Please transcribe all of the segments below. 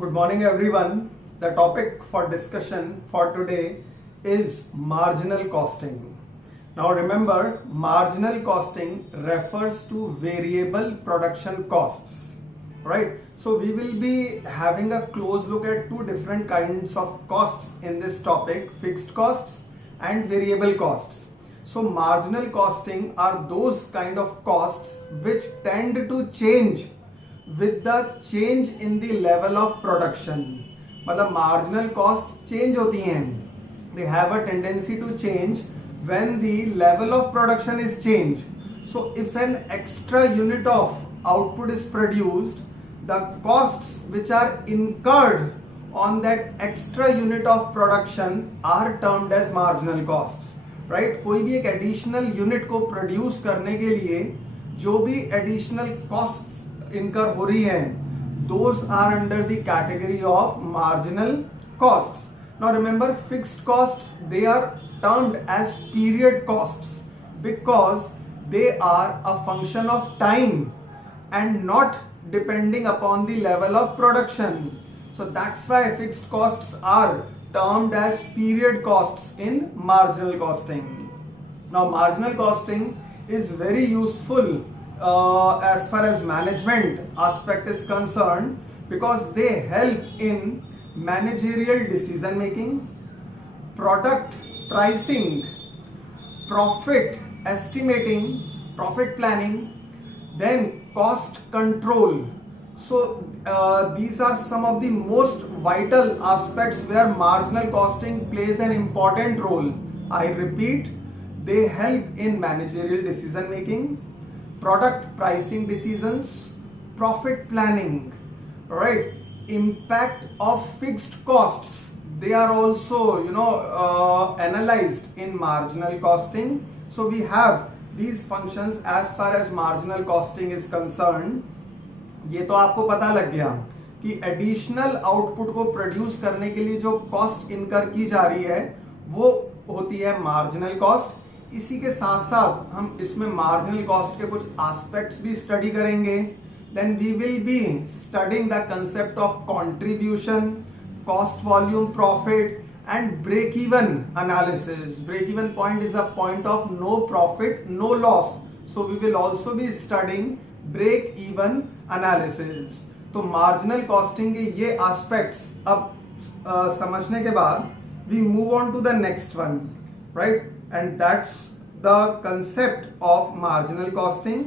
Good morning, everyone. The topic for discussion for today is marginal costing. Now, remember, marginal costing refers to variable production costs, right? So, we will be having a close look at two different kinds of costs in this topic: fixed costs and variable costs. So, marginal costing are those kind of costs which tend to change with the change in the level of production. मतलब marginal costs change होती हैं, they have a tendency to change when the level of production is changed. So if an extra unit of output is produced, the costs which are incurred on that extra unit of production are termed as marginal costs, right? कोई भी एक additional unit को produce करने के लिए जो भी additional costs incur हो रही हैं, those are under the category of marginal costs. Now remember, fixed costs, they are termed as period costs because they are a function of time and not depending upon the level of production. So that's why fixed costs are termed as period costs in marginal costing. Now marginal costing is very useful as far as management aspect is concerned because they help in managerial decision making, product pricing, profit estimating, profit planning, then cost control. So these are some of the most vital aspects where marginal costing plays an important role. I repeat, they help in managerial decision making, product pricing decisions, profit planning, right? Impact of fixed costs, they are also analyzed in marginal costing. So we have these functions as far as marginal costing is concerned. ये तो आपको पता लग गया कि additional output को produce करने के लिए जो कॉस्ट इनकर की जा रही है वो होती है मार्जिनल कॉस्ट. इसी के साथ साथ हम इसमें मार्जिनल कॉस्ट के कुछ एस्पेक्ट्स भी स्टडी करेंगे. Then we will be studying the concept of contribution, cost volume profit and break even analysis. Break even point is a point of no profit no loss. So we will also be studying break even analysis. तो marginal costing के ये aspects अब समझने के बाद we move on to the next one, right? And that's the concept of marginal costing.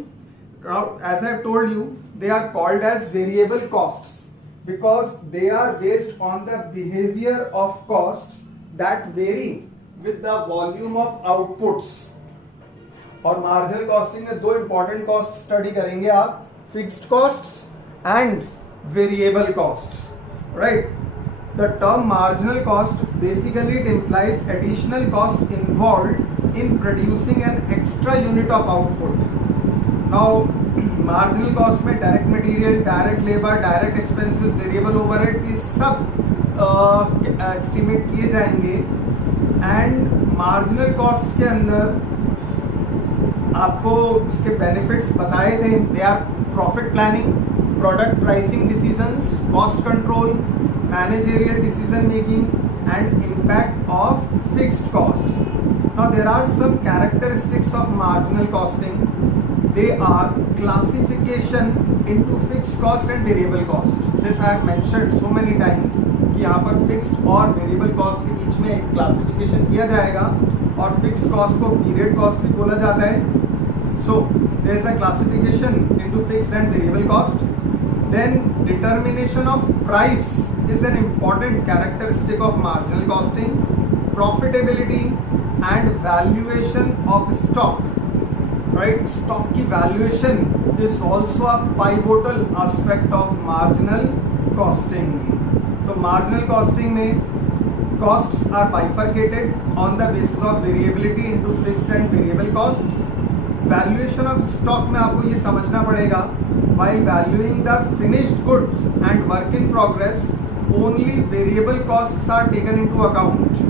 Now, as I've told you, they are called as variable costs because they are based on the behavior of costs that vary with the volume of outputs. और marginal costing में दो important costs study करेंगे आप, fixed costs and variable costs, right? The term marginal cost basically it implies additional cost involved in producing an extra unit of output. Now marginal cost में direct material, direct labor, direct expenses, variable overheads ये सब estimate किए जाएंगे. And marginal cost के अंदर आपको इसके benefits बताए थे. They are profit planning, product pricing decisions, cost control, managerial decision making and impact of fixed costs. Now there are some characteristics of marginal costing. They are classification into fixed cost and variable cost. This I have mentioned so many times कि यहाँ पर fixed और variable cost के बीच में classification किया जाएगा और fixed cost को period cost भी बोला जाता है. So there is a classification into fixed and variable cost. Then determination of price is an important characteristic of marginal costing. Profitability and valuation of stock, right? Stock की valuation is also a pivotal aspect of marginal costing. तो marginal costing में costs are bifurcated on the basis of variability into fixed and variable costs. Valuation of stock में आपको ये समझना पड़ेगा, while valuing the finished goods and work in progress, only variable costs are taken into account,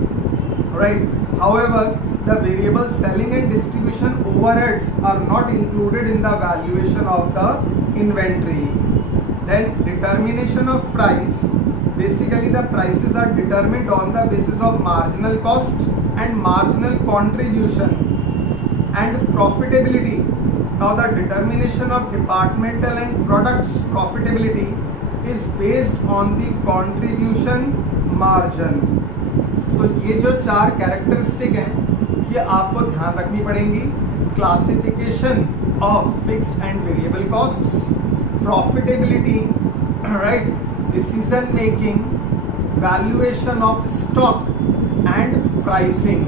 right? However, the variable selling and distribution overheads are not included in the valuation of the inventory. Then determination of price. Basically the prices are determined on the basis of marginal cost and marginal contribution and profitability. Now the determination of departmental and products profitability is based on the contribution margin. तो ये जो चार characteristic हैं ये आपको ध्यान रखनी पड़ेंगी. Classification of fixed and variable costs, profitability, right, decision making, valuation of stock and pricing.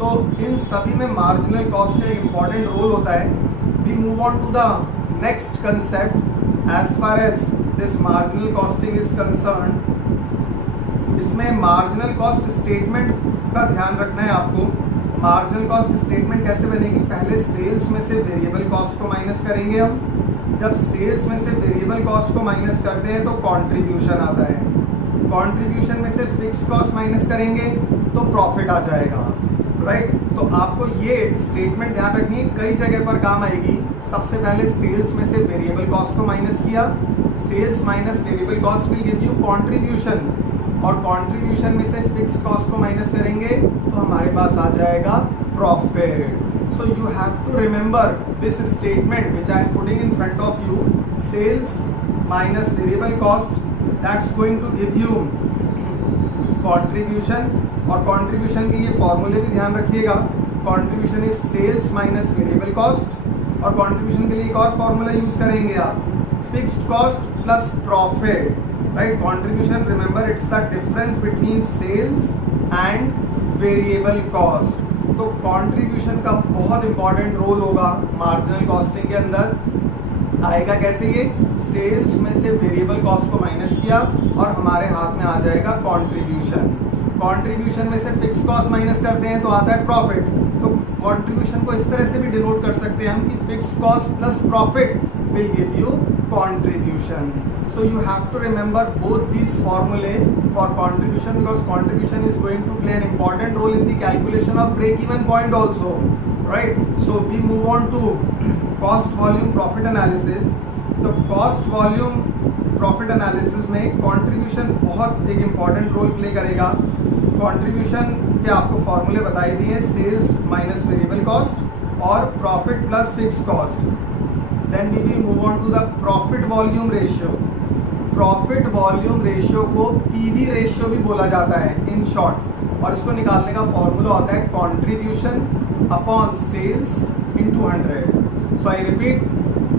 तो इन सभी में मार्जिनल कॉस्ट का एक इम्पॉर्टेंट रोल होता है. We move on to the next concept as far as this marginal costing is concern. इसमें marginal cost statement का ध्यान रखना है आपको. मार्जिनल कॉस्ट स्टेटमेंट कैसे बनेगी? पहले सेल्स में से वेरिएबल कॉस्ट को माइनस करेंगे हम. जब सेल्स में से वेरिएबल कॉस्ट को माइनस करते हैं तो कंट्रीब्यूशन आता है. कंट्रीब्यूशन में से फिक्स्ड कॉस्ट माइनस करेंगे तो प्रॉफिट आ जाएगा, राइट. तो आपको ये स्टेटमेंट ध्यान रखनी है, कई जगह पर काम आएगी. सबसे पहले सेल्स में से वेरिएबल कॉस्ट को माइनस किया. Sales minus variable cost will give you contribution, और कंट्रीब्यूशन में से फिक्स्ड कॉस्ट को माइनस करेंगे तो हमारे पास आ जाएगा profit. So you have to remember this statement which I am putting in front of you. Sales minus variable cost, that's going to give you contribution. और contribution के ये फॉर्मूले भी ध्यान रखिएगा. Contribution is sales minus variable cost, और contribution के लिए एक और फॉर्मूला यूज करेंगे आप, fixed cost plus profit, right. Contribution, remember, it's the difference between sales and variable cost. तो कंट्रीब्यूशन का बहुत इंपॉर्टेंट रोल होगा मार्जिनल कॉस्टिंग के अंदर. आएगा कैसे? ये सेल्स में से वेरिएबल कॉस्ट को माइनस किया और हमारे हाथ में आ जाएगा कंट्रीब्यूशन. कंट्रीब्यूशन में से फिक्स कॉस्ट माइनस करते हैं तो आता है प्रॉफिट. तो कंट्रीब्यूशन को इस तरह से भी डिनोट कर सकते हैं हम कि fix cost plus profit will give you contribution. So you have to remember both these formulae for contribution, because contribution is going to play an important role in the calculation of break-even point also, right? So we move on to cost volume profit analysis. तो cost volume profit analysis में contribution बहुत एक important role play करेगा. Contribution के आपको formulae बताई दिए हैं, sales minus variable cost और profit plus fixed cost. Then we will move on to the profit volume ratio. Profit volume ratio को PV ratio भी बोला जाता है in short, और इसको निकालने का फॉर्मूला होता है contribution upon sales into 100. So I repeat,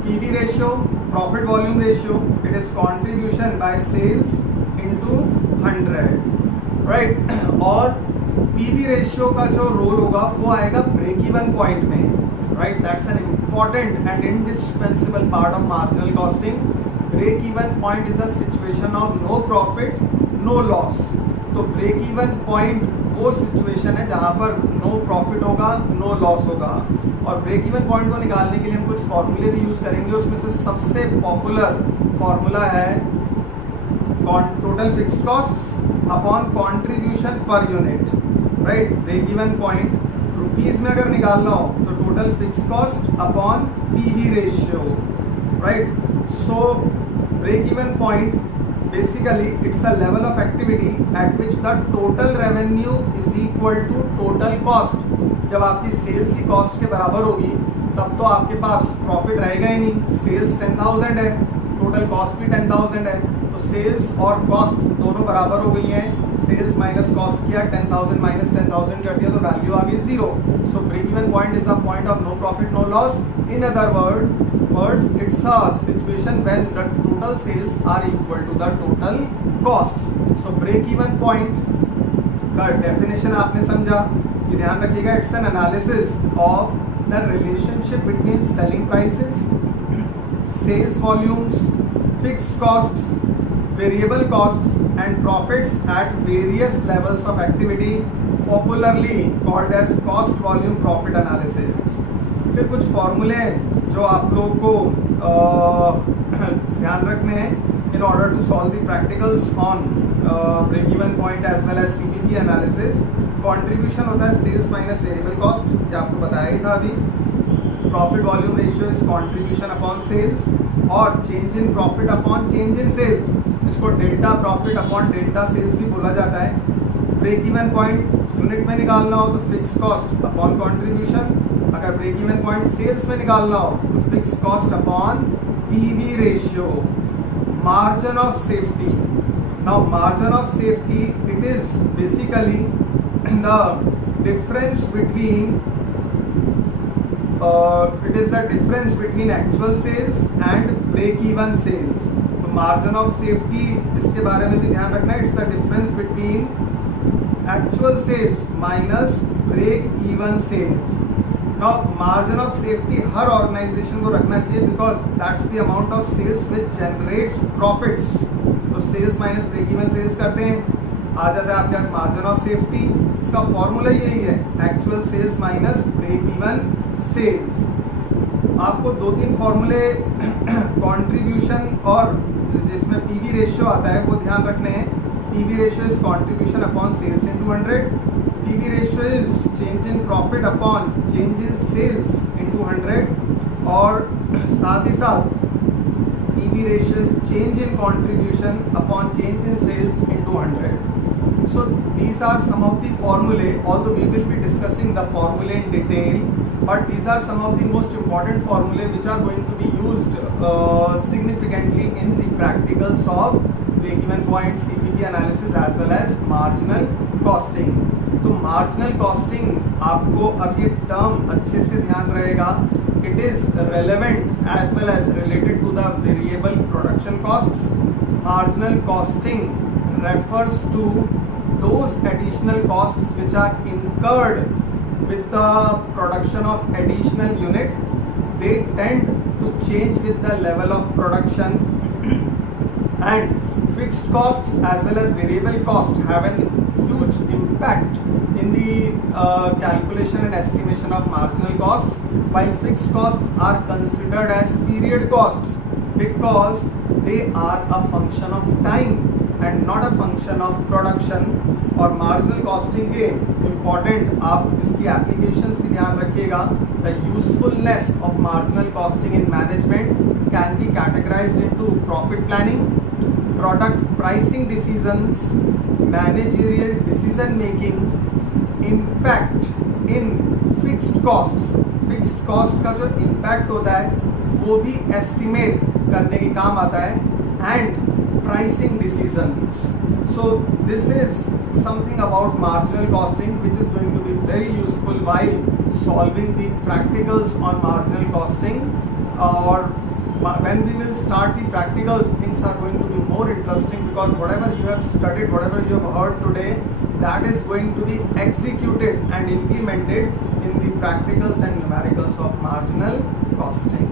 PV ratio, profit volume ratio, it is contribution by sales into 100, right. और PV ratio का जो रोल होगा वो आएगा ब्रेक इवन पॉइंट में, right. That's an important and indispensable part of marginal costing. Break even point is a situation of no profit, no loss. तो break even point वो situation है जहाँ पर no profit होगा, no loss होगा. और break even point को निकालने के लिए हम कुछ फॉर्मूले भी यूज करेंगे. उसमें से सबसे पॉपुलर फॉर्मूला है total fixed cost upon contribution per unit, right. Break even point rupees में अगर निकालना हो तो total fixed cost upon PV ratio, right. So break even point basically it's a level of activity at which the total revenue is equal to total cost. जब आपकी sales की cost के बराबर होगी तब तो आपके पास प्रॉफिट रहेगा ही नहीं. सेल्स 10,000 है, टोटल कॉस्ट भी 10,000 है, तो सेल्स और कॉस्ट दोनों बराबर हो गई हैं. सेल्स माइनस कॉस्ट किया, 10,000 माइनस 10,000 कर दिया तो वैल्यू आ गई 0. So break even point is a point of no profit no loss. In other words, it's a situation when the total sales are equal to the total costs. So break even point का definition आपने समझा, ये ध्यान रखिएगा. It's an analysis of the relationship between selling prices, sales volumes, fixed costs, variable costs and profits at various levels of activity, popularly called as cost volume profit analysis. फिर कुछ फॉर्मूले हैं जो आप लोगों को ध्यान रखने हैं in order to solve the practicals on break even point as well as CPP analysis. Contribution होता है सेल्स माइनस वेरिएबल कॉस्ट, जो आपको बताया ही था अभी. profit volume ratio is contribution upon sales और change in profit upon change in sales, इसको delta profit upon delta sales भी बोला जाता है। ब्रेक इवन पॉइंट यूनिट में निकालना हो तो फिक्स कॉस्ट अपॉन कंट्रीब्यूशन, अगर ब्रेक इवन पॉइंट सेल्स में निकालना हो तो fix cost upon PV ratio. Margin of safety, now margin of safety it is basically the difference between it is the difference between actual sales and break even sales। तो margin of safety इसके बारे में भी ध्यान रखना है, it's the difference between actual sales minus break even sales। Now margin of safety her organization को रखना चाहिए because that's the amount of sales which generates profits। तो sales minus break even sales करते हैं, आ जाता है आपके पास मार्जिन ऑफ सेफ्टी। इसका फॉर्मूला यही है, actual sales minus break even sales. आपको 2-3 फॉर्मूले कंट्रीब्यूशन और जिसमें पीवी रेशियो आता है वो ध्यान रखने हैं। PV ratio is contribution upon sales into 100, PV ratio is change in profit upon change in sales into 100 और साथ ही साथ PV ratio is change in contribution upon change in sales into 100। So these are some of the formulae, although we will be discussing the formulae in detail, but these are some of the most important formulae which are going to be used significantly in the practicals of break-even point, CPP analysis as well as marginal costing। तो marginal costing आपको अब ये term अच्छे से ध्यान रहेगा, it is relevant as well as related to the variable production costs। Marginal costing refers to those additional costs which are incurred with the production of additional unit, they tend to change with the level of production and fixed costs as well as variable costs have a huge impact in the calculation and estimation of marginal costs, while fixed costs are considered as period costs because they are a function of time and not a function of production। और marginal costing के important आप इसकी applications भी ध्यान रखिएगा। The usefulness of marginal costing in management can be categorised into profit planning, product pricing decisions, managerial decision making, impact in fixed costs. Fixed cost का जो impact होता है वो भी एस्टिमेट करने के काम आता है, and pricing decisions। So this is something about marginal costing which is going to be very useful while solving the practicals on marginal costing, or when we will start the practicals things are going to be more interesting because whatever you have studied, whatever you have heard today, that is going to be executed and implemented in the practicals and numericals of marginal costing।